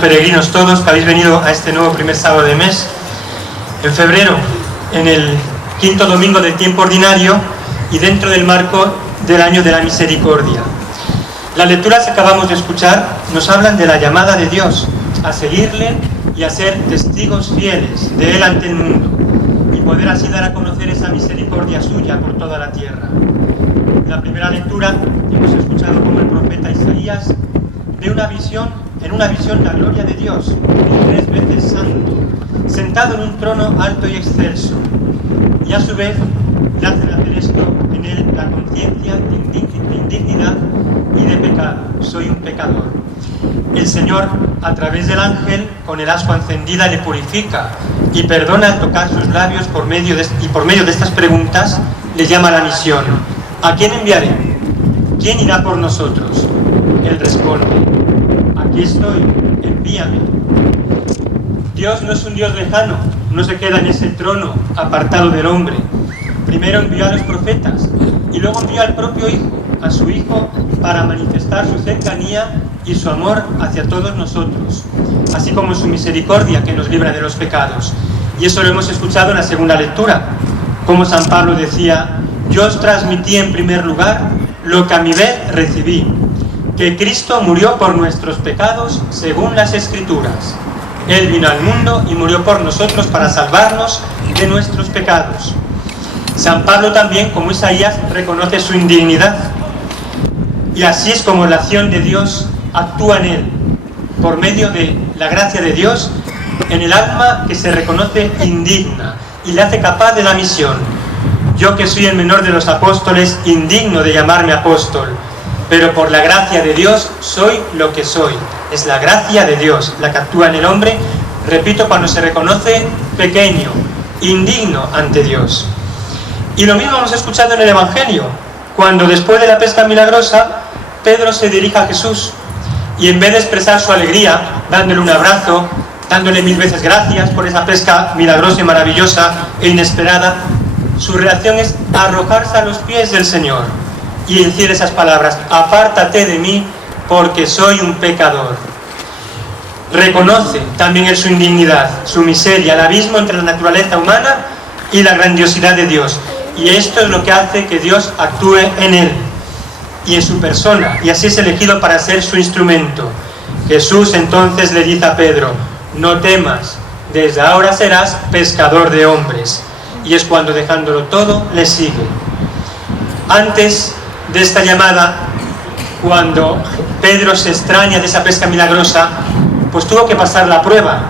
peregrinos todos que habéis venido a este nuevo primer sábado de mes. En febrero, en el quinto domingo del tiempo ordinario y dentro del marco del año de la misericordia. Las lecturas que acabamos de escuchar nos hablan de la llamada de Dios a seguirle y a ser testigos fieles de Él ante el mundo y poder así dar a conocer esa misericordia suya por toda la tierra. En la primera lectura hemos escuchado cómo el profeta Isaías ve en una visión la gloria de Dios, 3 veces santo, sentado en un trono alto y excelso, y a su vez le hace hacer esto en él la conciencia de indignidad y de pecado. Soy un pecador. El Señor, a través del ángel, con el ascua encendida, le purifica y perdona al tocar sus labios por medio de estas preguntas le llama a la misión. ¿A quién enviaré? ¿Quién irá por nosotros? Él responde: aquí estoy, envíame. Dios no es un Dios lejano, no se queda en ese trono apartado del hombre. Primero envió a los profetas y luego envió al propio Hijo, a su Hijo, para manifestar su cercanía y su amor hacia todos nosotros, así como su misericordia que nos libra de los pecados. Y eso lo hemos escuchado en la segunda lectura, como San Pablo decía: yo os transmití en primer lugar lo que a mi vez recibí, que Cristo murió por nuestros pecados según las Escrituras. Él vino al mundo y murió por nosotros para salvarnos de nuestros pecados. San Pablo también, como Isaías, reconoce su indignidad. Y así es como la acción de Dios actúa en él, por medio de la gracia de Dios, en el alma que se reconoce indigna y le hace capaz de la misión. Yo, que soy el menor de los apóstoles, indigno de llamarme apóstol, pero por la gracia de Dios soy lo que soy. Es la gracia de Dios la que actúa en el hombre, repito, cuando se reconoce pequeño, indigno ante Dios. Y lo mismo hemos escuchado en el Evangelio, cuando después de la pesca milagrosa, Pedro se dirige a Jesús y en vez de expresar su alegría, dándole un abrazo, dándole 1000 veces gracias por esa pesca milagrosa y maravillosa e inesperada, su reacción es arrojarse a los pies del Señor y decir esas palabras: apártate de mí porque soy un pecador. Reconoce también en su indignidad, su miseria, el abismo entre la naturaleza humana y la grandiosidad de Dios. Y esto es lo que hace que Dios actúe en él y en su persona, y así es elegido para ser su instrumento. Jesús entonces le dice a Pedro: no temas, desde ahora serás pescador de hombres. Y es cuando, dejándolo todo, le sigue. Antes de esta llamada, cuando Pedro se extraña de esa pesca milagrosa, pues tuvo que pasar la prueba.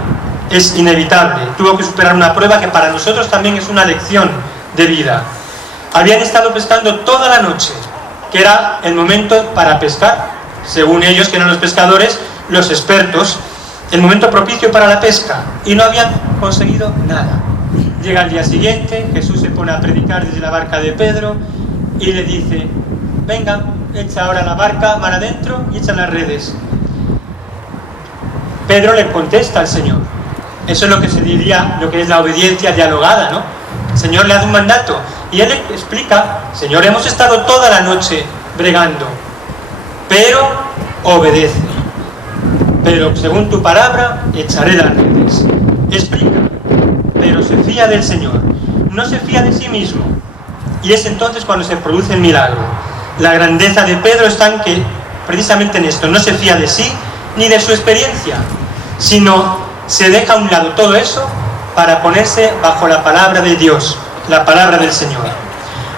Es inevitable, tuvo que superar una prueba que para nosotros también es una lección de vida. Habían estado pescando toda la noche, que era el momento para pescar, según ellos, que eran los pescadores, los expertos, el momento propicio para la pesca, y no habían conseguido nada. Llega el día siguiente, Jesús se pone a predicar desde la barca de Pedro y le dice: venga, echa ahora la barca mar adentro y echa las redes. Pedro le contesta al Señor. Eso es lo que se diría, lo que es la obediencia dialogada, ¿no? El Señor le hace un mandato y él le explica: Señor, hemos estado toda la noche bregando, pero obedece. Pero según tu palabra echaré las redes. Explica. Pero se fía del Señor, no se fía de sí mismo. Y es entonces cuando se produce el milagro. La grandeza de Pedro está en que, precisamente en esto, no se fía de sí ni de su experiencia, sino se deja a un lado todo eso para ponerse bajo la palabra de Dios, la palabra del Señor.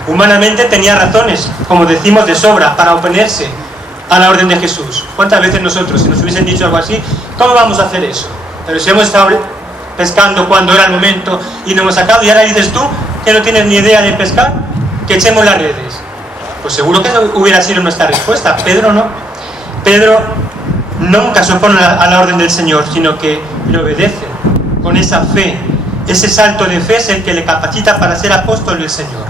Humanamente tenía razones, como decimos, de sobra para oponerse a la orden de Jesús. ¿Cuántas veces nosotros, si nos hubiesen dicho algo así, cómo vamos a hacer eso? Pero si hemos estado pescando cuando era el momento y no hemos sacado, y ahora dices tú que no tienes ni idea de pescar, que echemos las redes. Pues seguro que esa hubiera sido nuestra respuesta. Pedro no. Pedro nunca se opone a la orden del Señor, sino que le obedece con esa fe. Ese salto de fe es el que le capacita para ser apóstol del Señor.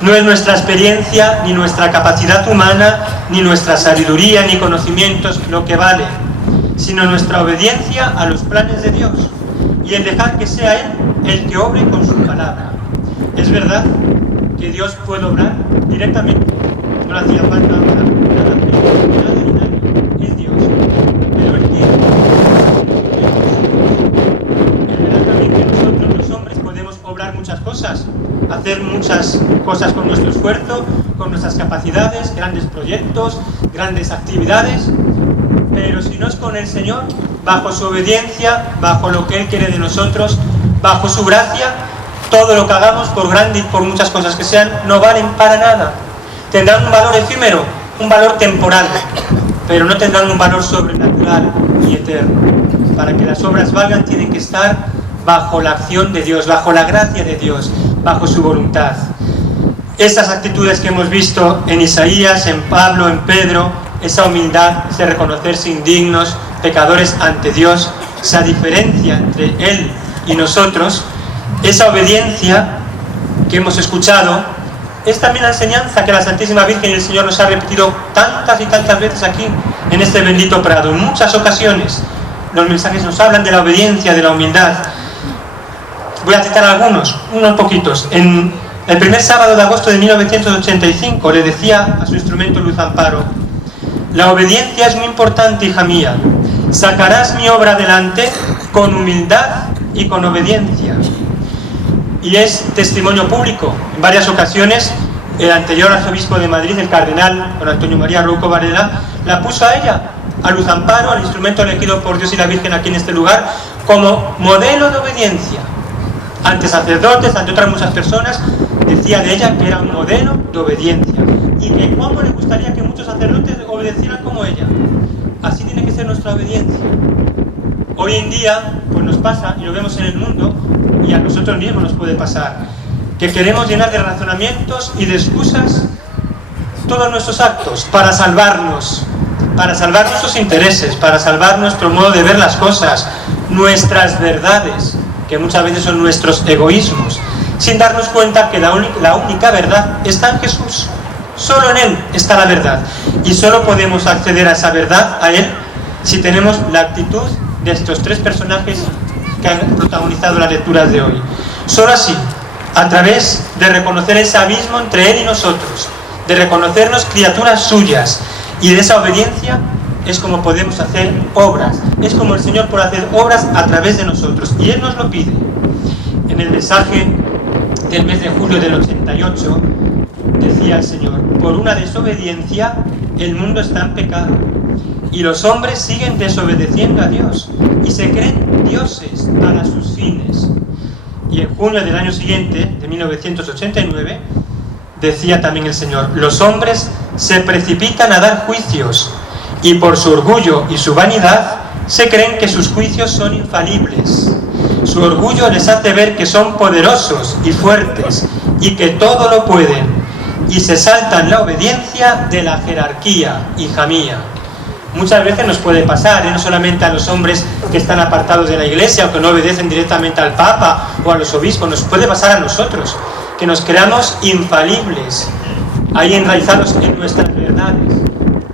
No es nuestra experiencia, ni nuestra capacidad humana, ni nuestra sabiduría, ni conocimientos lo que vale, sino nuestra obediencia a los planes de Dios y el dejar que sea Él el que obre con su palabra. Es verdad que Dios puede obrar directamente, no le hacía falta nada, ni nadie, es Dios, pero Él quiere hacer muchas cosas con nuestro esfuerzo, con nuestras capacidades, grandes proyectos, grandes actividades, pero si no es con el Señor, bajo su obediencia, bajo lo que Él quiere de nosotros, bajo su gracia, todo lo que hagamos, por grande y por muchas cosas que sean, no valen para nada. Tendrán un valor efímero, un valor temporal, pero no tendrán un valor sobrenatural y eterno. Para que las obras valgan, tienen que estar bajo la acción de Dios, bajo la gracia de Dios, bajo su voluntad. Estas actitudes que hemos visto en Isaías, en Pablo, en Pedro, esa humildad, ese reconocerse indignos, pecadores ante Dios, esa diferencia entre Él y nosotros, esa obediencia que hemos escuchado, es también la enseñanza que la Santísima Virgen y el Señor nos ha repetido tantas y tantas veces aquí, en este bendito prado. En muchas ocasiones los mensajes nos hablan de la obediencia, de la humildad. Voy a citar algunos, unos poquitos. En el primer sábado de agosto de 1985 le decía a su instrumento Luz Amparo: la obediencia es muy importante, hija mía. Sacarás mi obra adelante con humildad y con obediencia. Y es testimonio público. En varias ocasiones, el anterior arzobispo de Madrid, el cardenal don Antonio María Rouco Varela, la puso a ella, a Luz Amparo, al instrumento elegido por Dios y la Virgen aquí en este lugar, como modelo de obediencia. Ante sacerdotes, ante otras muchas personas, decía de ella que era un modelo de obediencia. Y que cómo le gustaría que muchos sacerdotes obedecieran como ella. Así tiene que ser nuestra obediencia. Hoy en día, pues nos pasa, y lo vemos en el mundo, y a nosotros mismos nos puede pasar, que queremos llenar de razonamientos y de excusas todos nuestros actos para salvar nuestros intereses, para salvar nuestro modo de ver las cosas, nuestras verdades, que muchas veces son nuestros egoísmos, sin darnos cuenta que la única verdad está en Jesús. Solo en Él está la verdad, y solo podemos acceder a esa verdad, a Él, si tenemos la actitud de estos tres personajes que han protagonizado las lecturas de hoy. Solo así, a través de reconocer ese abismo entre Él y nosotros, de reconocernos criaturas suyas, y de esa obediencia es como podemos hacer obras, es como el Señor puede hacer obras a través de nosotros, y Él nos lo pide. En el mensaje del mes de julio del 88 decía el Señor: por una desobediencia el mundo está en pecado, y los hombres siguen desobedeciendo a Dios y se creen dioses para sus fines. Y en junio del año siguiente, de 1989, decía también el Señor: los hombres se precipitan a dar juicios y por su orgullo y su vanidad se creen que sus juicios son infalibles. Su orgullo les hace ver que son poderosos y fuertes y que todo lo pueden, y se saltan la obediencia de la jerarquía, hija mía. Muchas veces nos puede pasar, no solamente a los hombres que están apartados de la Iglesia o que no obedecen directamente al Papa o a los obispos, nos puede pasar a nosotros, que nos creamos infalibles, ahí enraizados en nuestras verdades,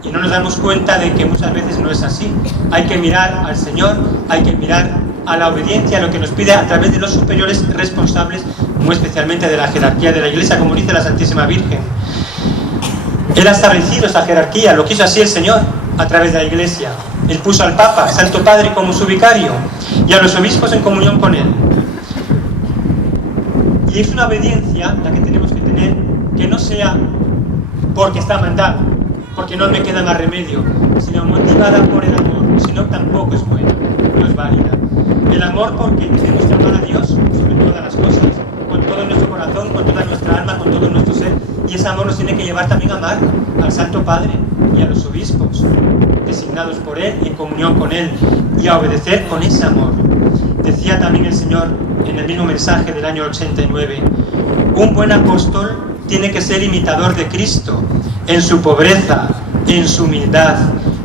y no nos damos cuenta de que muchas veces no es así. Hay que mirar al Señor, hay que mirar a la obediencia, a lo que nos pide a través de los superiores responsables, muy especialmente de la jerarquía de la Iglesia, como dice la Santísima Virgen. Él ha establecido esta jerarquía, lo quiso así el Señor, a través de la Iglesia. Él puso al Papa, Santo Padre, como su vicario, y a los obispos en comunión con Él. Y es una obediencia la que tenemos que tener, que no sea porque está mandado, porque no me queda más remedio, sino motivada por el amor, si no tampoco es buena, no es válida. El amor porque tenemos que amar a Dios sobre todas las cosas, con todo nuestro corazón, con toda nuestra alma, con todo nuestro ser, y ese amor nos tiene que llevar también a amar al Santo Padre y a los obispos, designados por Él y en comunión con Él, y a obedecer con ese amor. Decía también el Señor en el mismo mensaje del año 89, un buen apóstol tiene que ser imitador de Cristo en su pobreza, en su humildad,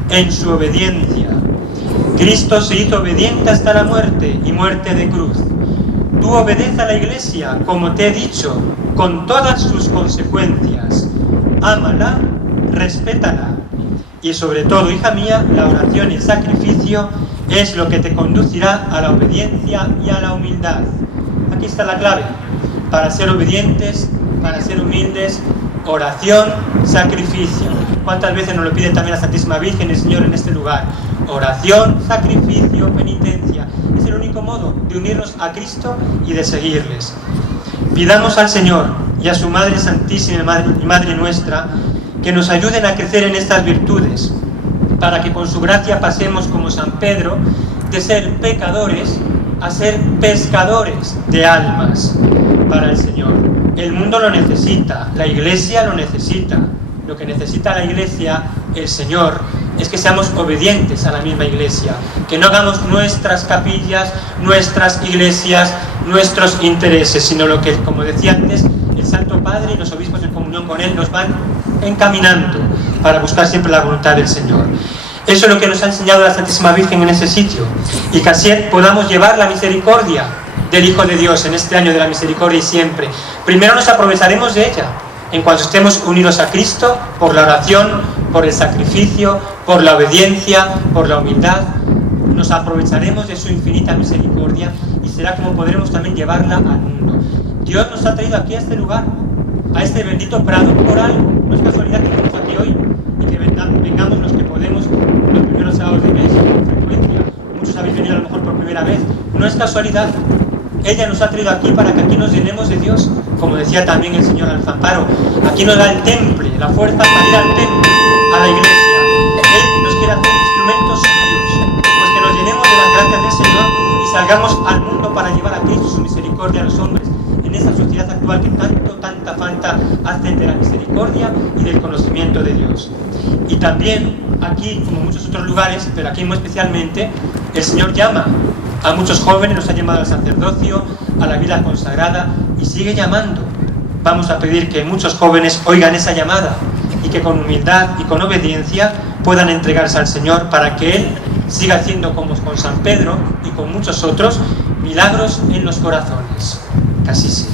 en su obediencia. Cristo se hizo obediente hasta la muerte, y muerte de cruz. Tú obedece a la Iglesia, como te he dicho, con todas sus consecuencias. Ámala, respétala. Y sobre todo, hija mía, la oración y el sacrificio es lo que te conducirá a la obediencia y a la humildad. Aquí está la clave. Para ser obedientes, para ser humildes, oración, sacrificio. ¿Cuántas veces nos lo pide también la Santísima Virgen y el Señor en este lugar? Oración, sacrificio, penitencia. Es el único modo de unirnos a Cristo y de seguirles. Pidamos al Señor y a su Madre Santísima y Madre nuestra que nos ayuden a crecer en estas virtudes, para que con su gracia pasemos como San Pedro de ser pecadores a ser pescadores de almas para el Señor. El mundo lo necesita, la Iglesia lo necesita. Lo que necesita la Iglesia, el Señor, es que seamos obedientes a la misma Iglesia, que no hagamos nuestras capillas, nuestras iglesias, nuestros intereses, sino lo que, como decía antes, el Santo Padre y los obispos en comunión con Él nos van encaminando para buscar siempre la voluntad del Señor. Eso es lo que nos ha enseñado la Santísima Virgen en ese sitio, y que así podamos llevar la misericordia del Hijo de Dios en este año de la misericordia y siempre. Primero nos aprovecharemos de ella, en cuanto estemos unidos a Cristo, por la oración, por el sacrificio, por la obediencia, por la humildad. Nos aprovecharemos de su infinita misericordia y será como podremos también llevarla al mundo. Dios nos ha traído aquí a este lugar, a este bendito prado, por algo. No es casualidad que estemos aquí hoy y que vengamos los que podemos los primeros sábados de mes con frecuencia. Muchos habéis venido a lo mejor por primera vez. No es casualidad. Ella nos ha traído aquí para que aquí nos llenemos de Dios, como decía también el Señor Alfamparo. Aquí nos da el temple, la fuerza para ir al temple, a la iglesia. Él nos quiere hacer instrumentos suyos, pues que nos llenemos de las gracias del Señor y salgamos al mundo para llevar a Cristo su misericordia a los hombres, en esta sociedad actual que tanta falta hace de la misericordia y del conocimiento de Dios. Y también aquí, como en muchos otros lugares, pero aquí muy especialmente, el Señor llama a muchos jóvenes, nos ha llamado al sacerdocio, a la vida consagrada, y sigue llamando. Vamos a pedir que muchos jóvenes oigan esa llamada y que con humildad y con obediencia puedan entregarse al Señor para que Él siga haciendo como con San Pedro y con muchos otros milagros en los corazones. Que así sea.